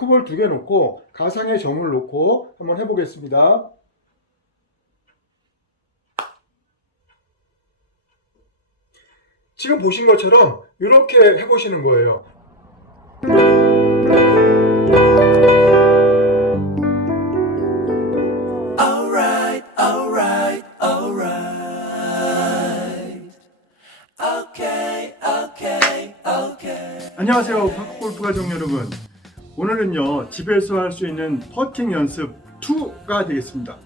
홀컵을 2개 놓고 가상의 점을 놓고 한번 해보겠습니다. 지금 보신 것처럼 이렇게 해보시는 거예요. 안녕하세요, 파크골프 가족 여러분. 오늘은요, 집에서 할 수 있는 퍼팅 연습 2가 되겠습니다.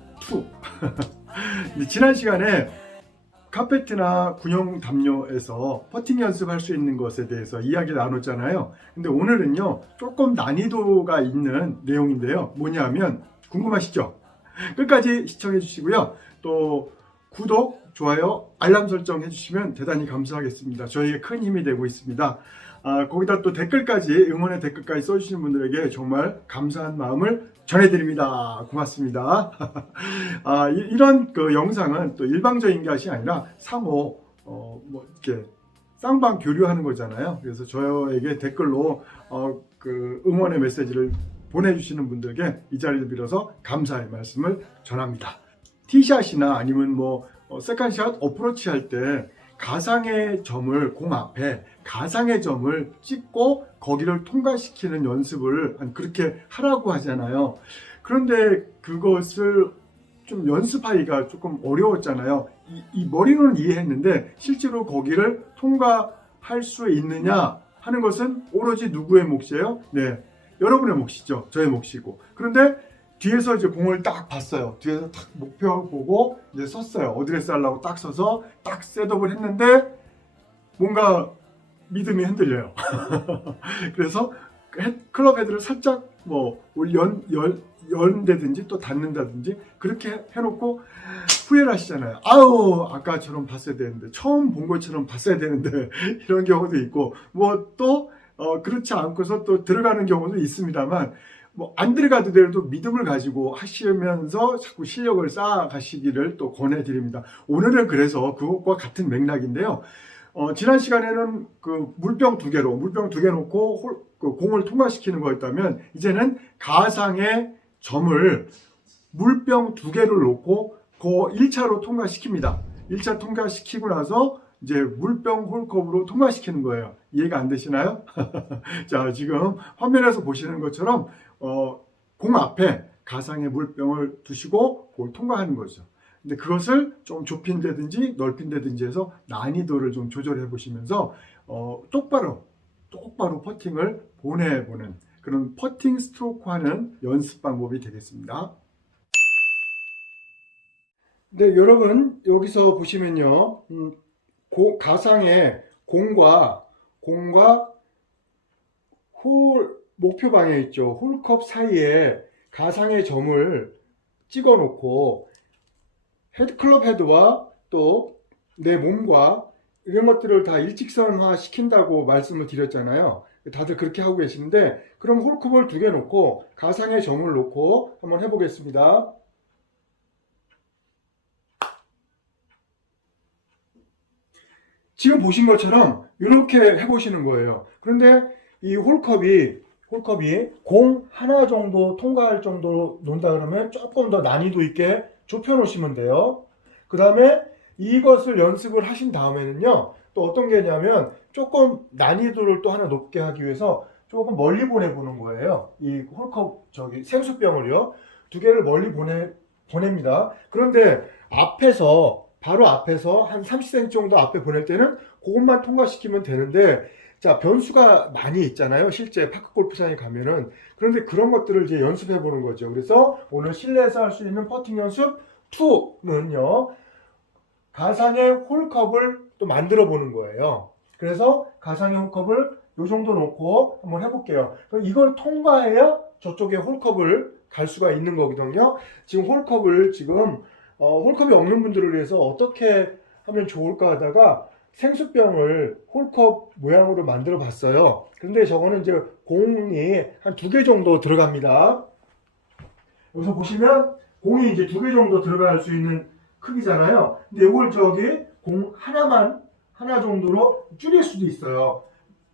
2. 지난 시간에 카페트나 군용 담요에서 퍼팅 연습할 수 있는 것에 대해서 이야기를 나눴잖아요. 근데 오늘은요, 조금 난이도가 있는 내용인데요. 뭐냐면 궁금하시죠? 끝까지 시청해 주시고요. 또 구독, 좋아요, 알람 설정 해주시면 대단히 감사하겠습니다. 저에게 큰 힘이 되고 있습니다. 거기다 또 댓글까지, 응원의 댓글까지 써주시는 분들에게 정말 감사한 마음을 전해드립니다. 고맙습니다. 이런 그 영상은 또 일방적인 것이 아니라 상호 이렇게 쌍방 교류하는 거잖아요. 그래서 저에게 댓글로 그 응원의 메시지를 보내주시는 분들에게 이 자리를 빌어서 감사의 말씀을 전합니다. 티샷이나 아니면 세컨샷 어프로치 할 때 가상의 점을 공 앞에 가상의 점을 찍고 거기를 통과시키는 연습을 그렇게 하라고 하잖아요. 그런데 그것을 좀 연습하기가 조금 어려웠잖아요. 이 머리로는 이해했는데 실제로 거기를 통과할 수 있느냐 하는 것은 오로지 누구의 몫이에요? 네, 여러분의 몫이죠. 저의 몫이고. 그런데 뒤에서 이제 공을 딱 봤어요. 뒤에서 딱 목표 보고 이제 섰어요. 어드레스 하려고 딱 서서 딱 셋업을 했는데 뭔가 믿음이 흔들려요. 그래서 클럽 헤드를 살짝 연다든지 또 닫는다든지 그렇게 해놓고 후회를 하시잖아요. 아우, 아까처럼 봤어야 되는데, 처음 본 것처럼 봤어야 되는데, 이런 경우도 있고, 또 그렇지 않고서 또 들어가는 경우도 있습니다만, 안 들어가도 돼도 믿음을 가지고 하시면서 자꾸 실력을 쌓아 가시기를 또 권해드립니다. 오늘은 그래서 그것과 같은 맥락인데요. 지난 시간에는 그 물병 2개 놓고 공을 통과시키는 거였다면, 이제는 가상의 점을 물병 2개를 놓고 그 1차로 통과시킵니다. 1차 통과시키고 나서 이제 물병 홀컵으로 통과시키는 거예요. 이해가 안 되시나요? 자, 지금 화면에서 보시는 것처럼 공 앞에 가상의 물병을 두시고 그걸 통과하는 거죠. 근데 그것을 좀 좁힌다든지 넓힌다든지 해서 난이도를 좀 조절해 보시면서 똑바로 퍼팅을 보내보는 그런 퍼팅 스트로크 하는 연습 방법이 되겠습니다. 네, 여러분 여기서 보시면요, 가상의 공과 목표 방향 있죠. 홀컵 사이에 가상의 점을 찍어 놓고 클럽 헤드와 또 내 몸과 이런 것들을 다 일직선화 시킨다고 말씀을 드렸잖아요. 다들 그렇게 하고 계시는데, 그럼 홀컵을 2개 놓고 가상의 점을 놓고 한번 해보겠습니다. 지금 보신 것처럼 이렇게 해보시는 거예요. 그런데 이 홀컵이 공 하나 정도 통과할 정도로 논다 그러면 조금 더 난이도 있게 좁혀 놓으시면 돼요. 그 다음에 이것을 연습을 하신 다음에는요, 또 어떤 게 있냐면 조금 난이도를 또 하나 높게 하기 위해서 조금 멀리 보내보는 거예요. 이 홀컵 생수병을요 2개를 멀리 보냅니다. 그런데 바로 앞에서 한 30cm 정도 앞에 보낼 때는 그것만 통과시키면 되는데, 자, 변수가 많이 있잖아요. 실제 파크 골프장에 가면은. 그런데 그런 것들을 이제 연습해 보는 거죠. 그래서 오늘 실내에서 할 수 있는 퍼팅 연습 2는요, 가상의 홀컵을 또 만들어 보는 거예요. 그래서 가상의 홀컵을 요 정도 놓고 한번 해볼게요. 그럼 이걸 통과해야 저쪽에 홀컵을 갈 수가 있는 거거든요. 지금 홀컵이 없는 분들을 위해서 어떻게 하면 좋을까 하다가 생수병을 홀컵 모양으로 만들어 봤어요. 근데 저거는 이제 공이 한 2개 정도 들어갑니다. 여기서 보시면 공이 이제 2개 정도 들어갈 수 있는 크기잖아요. 근데 이걸 공 하나 정도로 줄일 수도 있어요.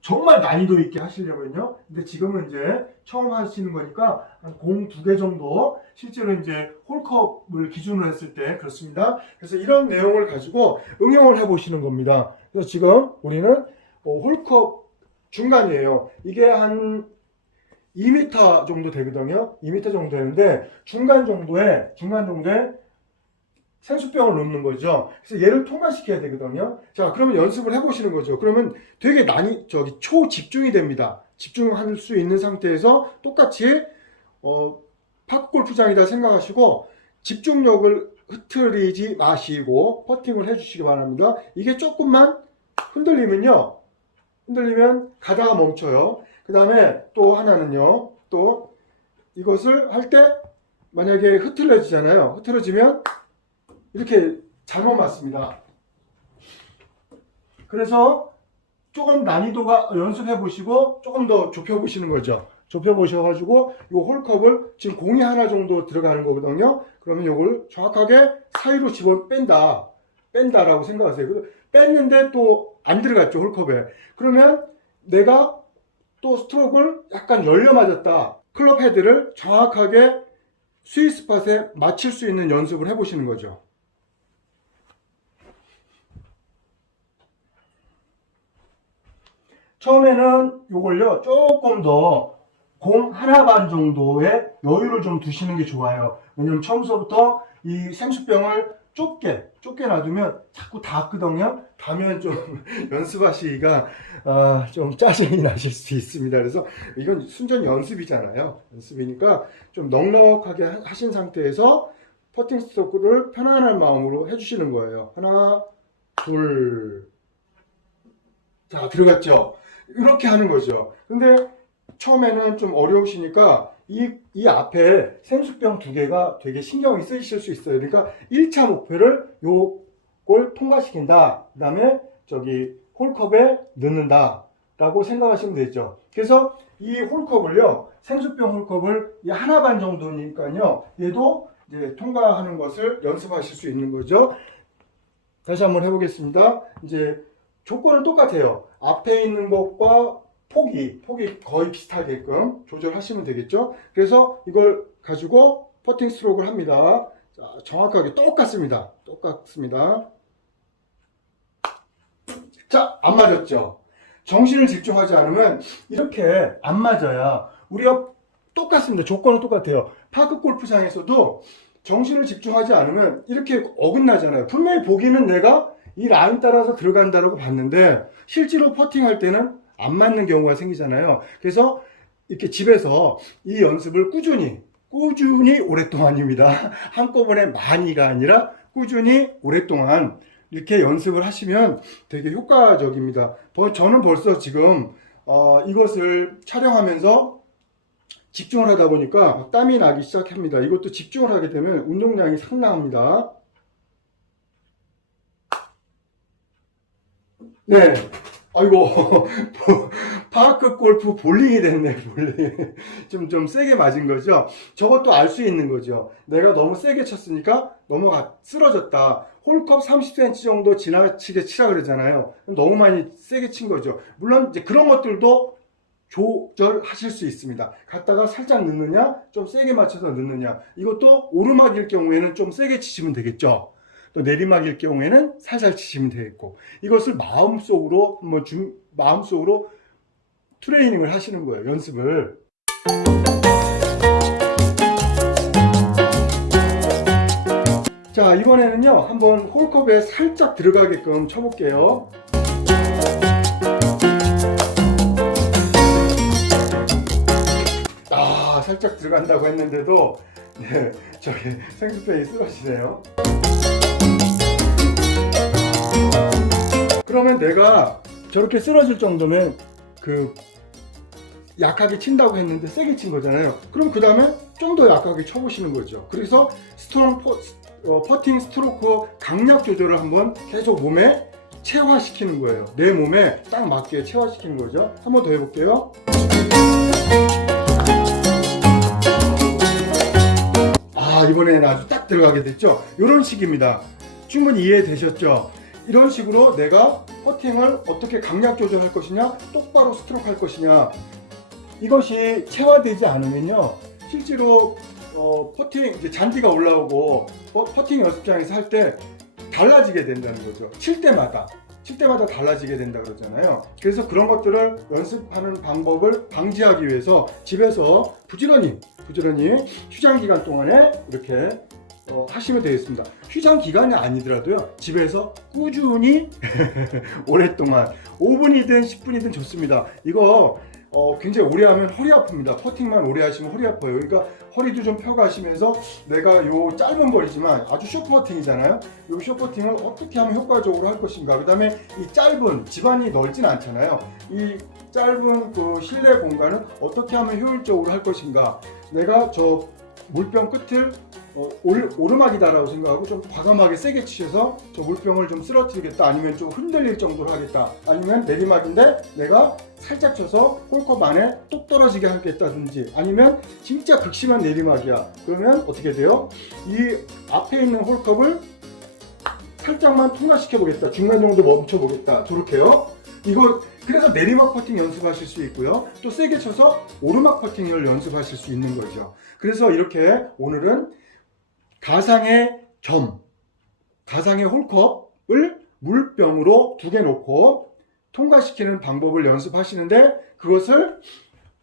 정말 난이도 있게 하시려면요. 근데 지금은 이제 처음 하시는 거니까 한 공 2개 정도 실제로 이제 홀컵을 기준으로 했을 때 그렇습니다. 그래서 이런 내용을 가지고 응용을 해 보시는 겁니다. 그래서 지금 우리는 홀컵 중간이에요. 이게 한 2m 정도 되거든요. 2m 정도 되는데 중간 정도에 생수병을 놓는 거죠. 그래서 얘를 통과시켜야 되거든요. 자, 그러면 연습을 해보시는 거죠. 그러면 되게 초집중이 됩니다. 집중할 수 있는 상태에서 똑같이 파크 골프장이다 생각하시고 집중력을 흐트리지 마시고 퍼팅을 해주시기 바랍니다. 이게 조금만 흔들리면 가다가 멈춰요. 그 다음에 또 하나는요. 또 이것을 할 때 만약에 흐트러지잖아요. 흐트러지면 이렇게 잘못 맞습니다. 그래서 조금 난이도가 연습해 보시고 조금 더 좁혀 보시는 거죠. 좁혀 보셔가지고 이 홀컵을 지금 공이 하나 정도 들어가는 거거든요. 그러면 이걸 정확하게 사이로 집어 뺀다라고 생각하세요. 뺐는데 또 안 들어갔죠, 홀컵에. 그러면 내가 또 스트로크를 약간 열려 맞았다. 클럽 헤드를 정확하게 스윗 스팟에 맞출 수 있는 연습을 해보시는 거죠. 처음에는 요걸요 조금 더 공 하나 반 정도의 여유를 좀 두시는 게 좋아요. 왜냐면 처음서부터 이 생수병을 좁게 놔두면 자꾸 닿거든요. 닿으면 좀 연습하시기가 좀 짜증이 나실 수 있습니다. 그래서 이건 순전 연습이잖아요. 연습이니까 좀 넉넉하게 하신 상태에서 퍼팅 스트로크를 편안한 마음으로 해주시는 거예요. 하나, 둘, 자, 들어갔죠? 이렇게 하는 거죠. 근데 처음에는 좀 어려우시니까 이 앞에 생수병 2개가 되게 신경이 쓰이실 수 있어요. 그러니까 1차 목표를 요걸 통과시킨다. 그 다음에 저기 홀컵에 넣는다 라고 생각하시면 되죠. 그래서 이 홀컵을요, 생수병 홀컵을 하나 반 정도니까요, 얘도 이제 통과하는 것을 연습하실 수 있는 거죠. 다시 한번 해보겠습니다. 이제 조건은 똑같아요. 앞에 있는 것과 폭이 거의 비슷하게끔 조절하시면 되겠죠. 그래서 이걸 가지고 퍼팅 스트로크를 합니다. 자, 정확하게 똑같습니다. 자, 안 맞았죠. 정신을 집중하지 않으면 이렇게 안 맞아요. 우리가 똑같습니다. 조건은 똑같아요. 파크 골프장에서도 정신을 집중하지 않으면 이렇게 어긋나잖아요. 분명히 보기는 내가 이 라인 따라서 들어간다라고 봤는데 실제로 퍼팅할 때는 안 맞는 경우가 생기잖아요. 그래서 이렇게 집에서 이 연습을 꾸준히 오랫동안입니다. 한꺼번에 많이가 아니라 꾸준히 오랫동안 이렇게 연습을 하시면 되게 효과적입니다. 저는 벌써 지금 이것을 촬영하면서 집중을 하다 보니까 땀이 나기 시작합니다. 이것도 집중을 하게 되면 운동량이 상당합니다. 네. 아이고, 파크 골프 볼링이 됐네, 볼링. 좀 세게 맞은 거죠. 저것도 알 수 있는 거죠. 내가 너무 세게 쳤으니까 쓰러졌다. 홀컵 30cm 정도 지나치게 치라 그러잖아요. 너무 많이 세게 친 거죠. 물론 이제 그런 것들도 조절하실 수 있습니다. 갔다가 살짝 넣느냐, 좀 세게 맞춰서 넣느냐. 이것도 오르막일 경우에는 좀 세게 치시면 되겠죠. 또 내리막일 경우에는 살살 치시면 되겠고, 이것을 마음속으로 트레이닝을 하시는 거예요. 연습을. 자, 이번에는요 한번 홀컵에 살짝 들어가게끔 쳐볼게요. 살짝 들어간다고 했는데도 저기 생수병이 쓰러지네요. 그러면 내가 저렇게 쓰러질 정도면 약하게 친다고 했는데 세게 친 거잖아요. 그럼 그 다음에 좀 더 약하게 쳐보시는 거죠. 그래서 퍼팅 스트로크 강약 조절을 한번 계속 몸에 체화시키는 거예요. 내 몸에 딱 맞게 체화시키는 거죠. 한번 더 해볼게요. 이번에는 아주 딱 들어가게 됐죠. 이런 식입니다. 충분히 이해되셨죠? 이런 식으로 내가 퍼팅을 어떻게 강약 조절할 것이냐, 똑바로 스트로크 할 것이냐, 이것이 체화되지 않으면요, 실제로 퍼팅 이제 잔디가 올라오고 퍼팅 연습장에서 할 때 달라지게 된다는 거죠. 칠 때마다 달라지게 된다 그러잖아요. 그래서 그런 것들을 연습하는 방법을 방지하기 위해서 집에서 부지런히 휴장 기간 동안에 이렇게 하시면 되겠습니다. 휴장 기간이 아니더라도요, 집에서 꾸준히 오랫동안 5분이든 10분이든 좋습니다. 이거 굉장히 오래 하면 허리 아픕니다. 퍼팅만 오래 하시면 허리 아파요. 그러니까 허리도 좀 펴가시면서 내가 요 짧은 거리지만 아주 숏퍼팅이잖아요. 요 숏퍼팅을 어떻게 하면 효과적으로 할 것인가. 그 다음에 이 짧은, 집안이 넓진 않잖아요. 이 짧은 그 실내 공간은 어떻게 하면 효율적으로 할 것인가. 내가 저 물병 끝을 오르막이다라고 생각하고 좀 과감하게 세게 치셔서 저 물병을 좀 쓰러뜨리겠다, 아니면 좀 흔들릴 정도로 하겠다, 아니면 내리막인데 내가 살짝 쳐서 홀컵 안에 똑 떨어지게 하겠다든지, 아니면 진짜 극심한 내리막이야, 그러면 어떻게 돼요? 이 앞에 있는 홀컵을 살짝만 통과시켜 보겠다, 중간 정도 멈춰 보겠다, 저렇게요. 이거 그래서 내리막 퍼팅 연습하실 수 있고요, 또 세게 쳐서 오르막 퍼팅을 연습하실 수 있는 거죠. 그래서 이렇게 오늘은 가상의 홀컵을 물병으로 2개 놓고 통과시키는 방법을 연습하시는데, 그것을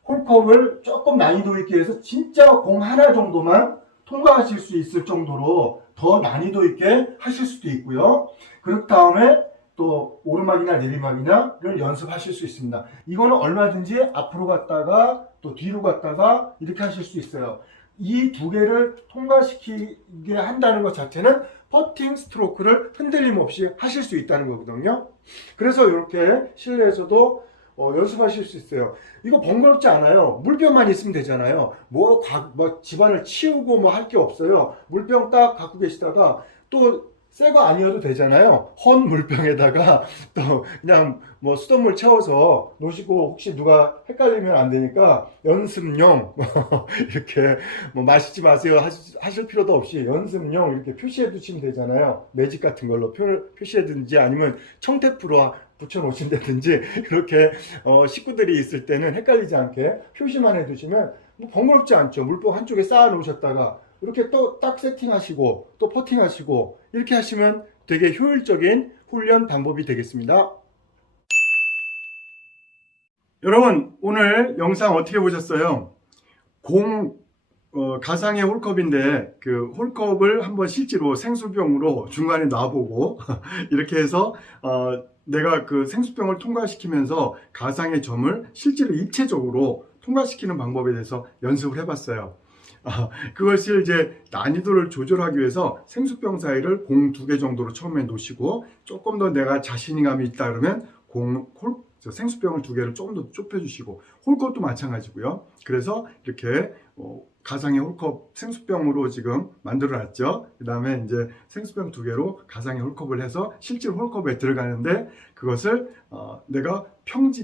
홀컵을 조금 난이도 있게 해서 진짜 공 하나 정도만 통과하실 수 있을 정도로 더 난이도 있게 하실 수도 있고요. 그런 다음에 또 오르막이나 내리막이나를 연습하실 수 있습니다. 이거는 얼마든지 앞으로 갔다가 또 뒤로 갔다가 이렇게 하실 수 있어요. 이 2개를 통과시키게 한다는 것 자체는 퍼팅 스트로크를 흔들림 없이 하실 수 있다는 거거든요. 그래서 이렇게 실내에서도 연습하실 수 있어요. 이거 번거롭지 않아요. 물병만 있으면 되잖아요. 뭐 집안을 치우고 뭐 할 게 없어요. 물병 딱 갖고 계시다가 또 새 거 아니어도 되잖아요. 헌 물병에다가 또 그냥 뭐 수돗물 채워서 놓으시고, 혹시 누가 헷갈리면 안 되니까 연습용 이렇게 뭐 마시지 마세요 하실 필요도 없이 연습용 이렇게 표시해 두시면 되잖아요. 매직 같은 걸로 표시해든지 아니면 청테이프로 붙여 놓으신다든지, 이렇게 식구들이 있을 때는 헷갈리지 않게 표시만 해 두시면 뭐 번거롭지 않죠. 물병 한쪽에 쌓아 놓으셨다가 이렇게 또 딱 세팅하시고 또 퍼팅하시고, 이렇게 하시면 되게 효율적인 훈련 방법이 되겠습니다. 여러분, 오늘 영상 어떻게 보셨어요? 가상의 홀컵인데 그 홀컵을 한번 실제로 생수병으로 중간에 놔보고 이렇게 해서 내가 그 생수병을 통과시키면서 가상의 점을 실제로 입체적으로 통과시키는 방법에 대해서 연습을 해봤어요. 그것을 이제 난이도를 조절하기 위해서 생수병 사이를 공 2개 정도로 처음에 놓으시고, 조금 더 내가 자신감이 있다 그러면 생수병을 2개를 조금 더 좁혀주시고, 홀컵도 마찬가지고요. 그래서 이렇게 가상의 홀컵 생수병으로 지금 만들어 놨죠. 그 다음에 이제 생수병 2개로 가상의 홀컵을 해서 실제로 홀컵에 들어가는데, 그것을 내가 평지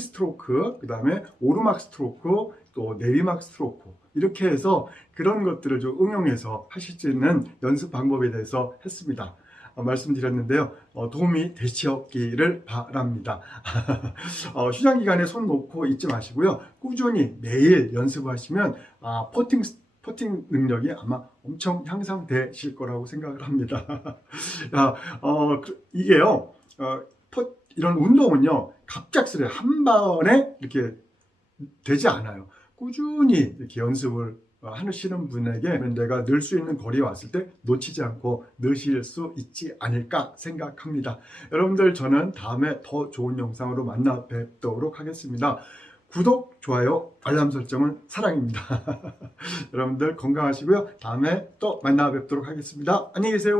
스트로크, 그 다음에 오르막 스트로크, 또 내리막 스트로크, 이렇게 해서 그런 것들을 좀 응용해서 하실 수 있는 연습 방법에 대해서 했습니다. 말씀드렸는데요. 도움이 되셨기를 바랍니다. 휴장 기간에 손 놓고 있지 마시고요. 꾸준히 매일 연습하시면 퍼팅 능력이 아마 엄청 향상되실 거라고 생각을 합니다. 이게요, 이런 운동은요, 갑작스레 한 번에 이렇게 되지 않아요. 꾸준히 이렇게 연습을 하시는 분에게 내가 늘 수 있는 거리에 왔을 때 놓치지 않고 넣으실 수 있지 않을까 생각합니다. 여러분들, 저는 다음에 더 좋은 영상으로 만나 뵙도록 하겠습니다. 구독, 좋아요, 알람 설정은 사랑입니다. 여러분들 건강하시고요. 다음에 또 만나 뵙도록 하겠습니다. 안녕히 계세요.